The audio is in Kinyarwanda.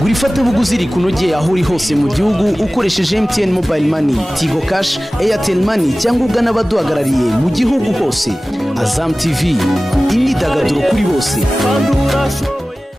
gura ifatabuguzi rikunogeye aho uri hose mu gihugu ukoresheje MTN Mobile Money, Tigo Cash, Airtel Money cyangwa ugana abaduhagarariye mu gihugu hose. Azam TV, imyidagaduro kuri bose.